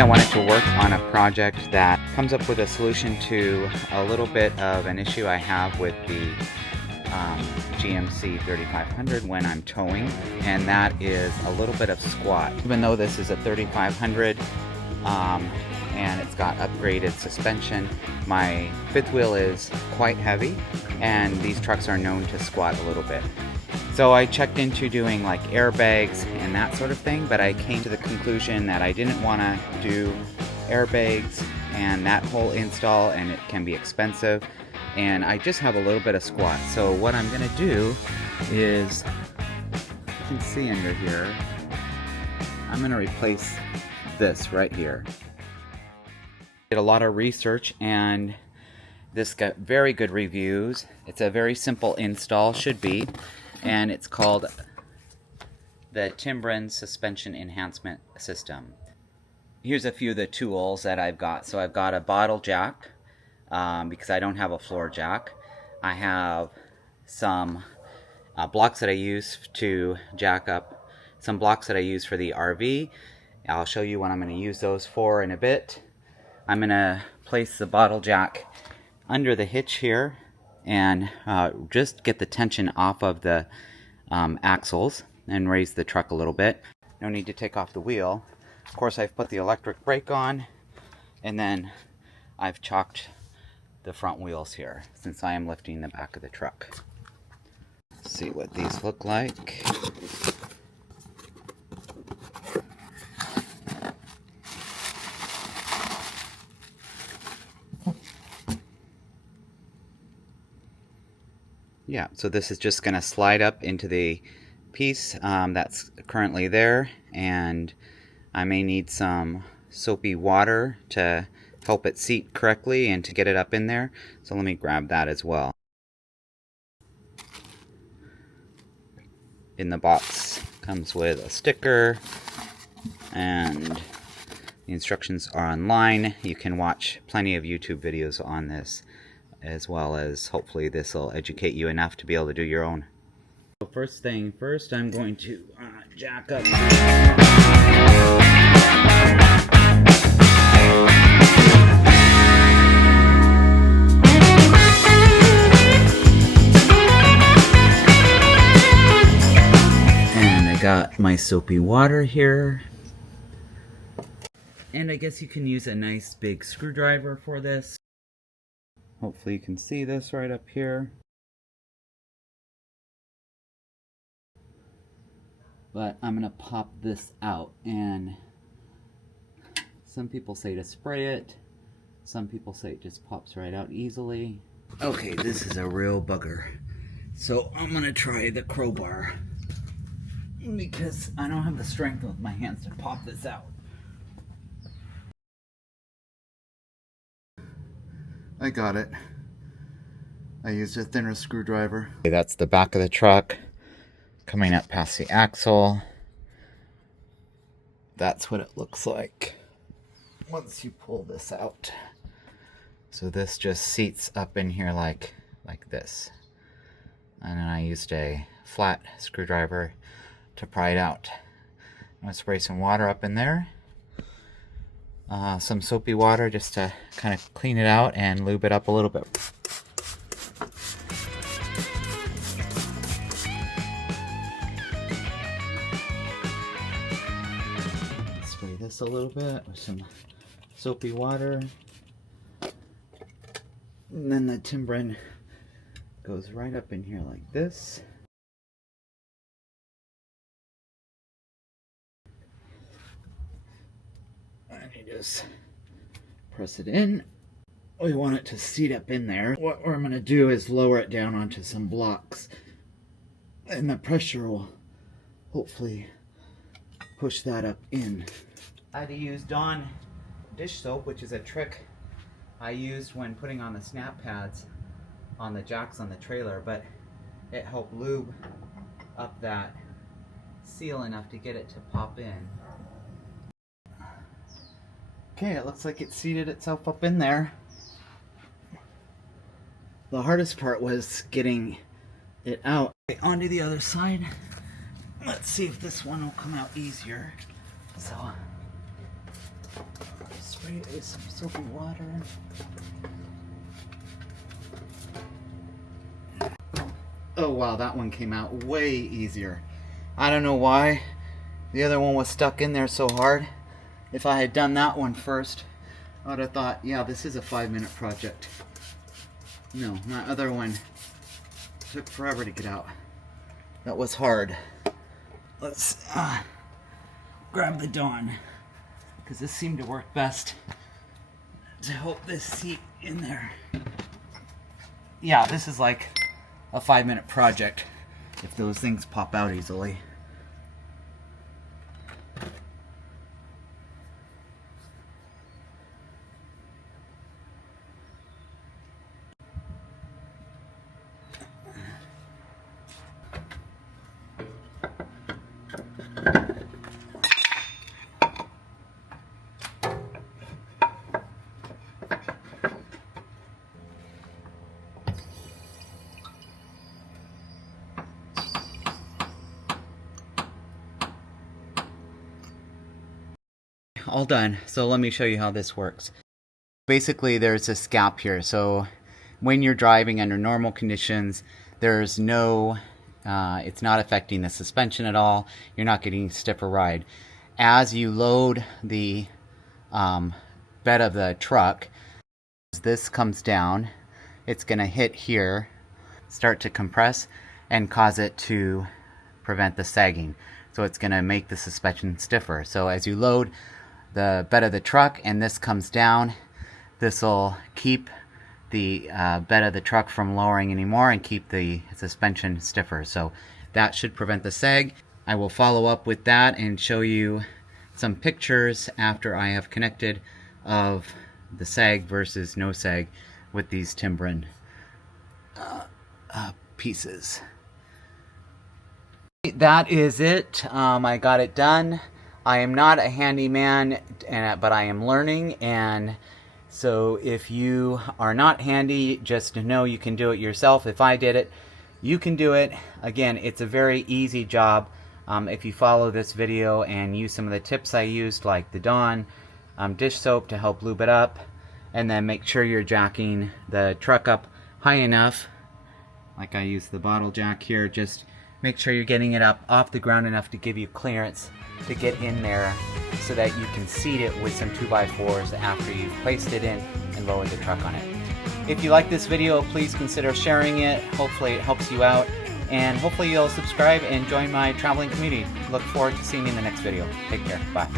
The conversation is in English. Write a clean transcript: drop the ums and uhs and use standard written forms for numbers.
Today I wanted to work on a project that comes up with a solution to a little bit of an issue I have with the GMC 3500 when I'm towing, and that is a little bit of squat. Even though this is a 3500 and it's got upgraded suspension, my fifth wheel is quite heavy and these trucks are known to squat a little bit. So I checked into doing like airbags and that sort of thing, but I came to the conclusion that I didn't want to do airbags and that whole install, and it can be expensive, and I just have a little bit of squat. So what I'm going to do is, you can see under here, I'm going to replace this right here. Did a lot of research and this got very good reviews. It's a very simple install, should be. And it's called the Timbren Suspension Enhancement System. Here's a few of the tools that I've got. So I've got a bottle jack because I don't have a floor jack. I have some blocks that I use to jack up some blocks that I use for the RV. I'll show you what I'm going to use those for in a bit. I'm going to place the bottle jack under the hitch here and just get the tension off of the axles and raise the truck a little bit. No need to take off the wheel. Of course, I've put the electric brake on, and then I've chalked the front wheels here since I am lifting the back of the truck. Let's see what these look like. Yeah, so this is just going to slide up into the piece that's currently there, and I may need some soapy water to help it seat correctly and to get it up in there. So let me grab that as well. In the box comes with a sticker, and the instructions are online. You can watch plenty of YouTube videos on this, as well as hopefully this will educate you enough to be able to do your own. So first thing first, I'm going to jack up. And I got my soapy water here. And I guess you can use a nice big screwdriver for this. Hopefully you can see this right up here. But I'm going to pop this out, and some people say to spray it. Some people say it just pops right out easily. Okay, this is a real bugger. So I'm going to try the crowbar because I don't have the strength with my hands to pop this out. I got it. I used a thinner screwdriver. Okay, that's the back of the truck coming up past the axle. That's what it looks like once you pull this out. So this just seats up in here like this. And then I used a flat screwdriver to pry it out. I'm going to spray some water up in there. Some soapy water just to kind of clean it out and lube it up a little bit. Spray this a little bit with some soapy water. And then the Timbren goes right up in here like this. And you just press it in. We want it to seat up in there. What I'm going to do is lower it down onto some blocks, and the pressure will hopefully push that up in. I had to use Dawn dish soap, which is a trick I used when putting on the snap pads on the jacks on the trailer, but it helped lube up that seal enough to get it to pop in. Okay, it looks like it seated itself up in there. The hardest part was getting it out. Okay, onto the other side. Let's see if this one will come out easier. So Spray some soapy water. Oh wow, that one came out way easier. I don't know why the other one was stuck in there so hard. If I had done that one first, I would have thought, yeah, this is a 5-minute project. No, my other one took forever to get out. That was hard. Let's grab the Dawn, because this seemed to work best to hold this seat in there. Yeah, this is like a 5-minute project if those things pop out easily. All done. So let me show you how this works. Basically, there's this gap here. So when you're driving under normal conditions, there's no, it's not affecting the suspension at all. You're not getting stiffer ride. As you load the bed of the truck, this comes down. It's going to hit here, start to compress, and cause it to prevent the sagging. So it's going to make the suspension stiffer. So as you load the bed of the truck and this comes down, this will keep the bed of the truck from lowering anymore and keep the suspension stiffer. So that should prevent the sag. I will follow up with that and show you some pictures after I have connected of the sag versus no sag with these Timbren pieces. That is it. I got it done. I am not a handyman, but I am learning, and so if you are not handy, just know you can do it yourself. If I did it, you can do it. Again, it's a very easy job. If you follow this video and use some of the tips I used, like the Dawn dish soap to help lube it up, and then make sure you're jacking the truck up high enough, like I use the bottle jack here, just make sure you're getting it up off the ground enough to give you clearance to get in there so that you can seat it with some 2x4s after you've placed it in and lowered the truck on it. If you like this video, please consider sharing it. Hopefully it helps you out, and hopefully you'll subscribe and join my traveling community. Look forward to seeing you in the next video. Take care. Bye.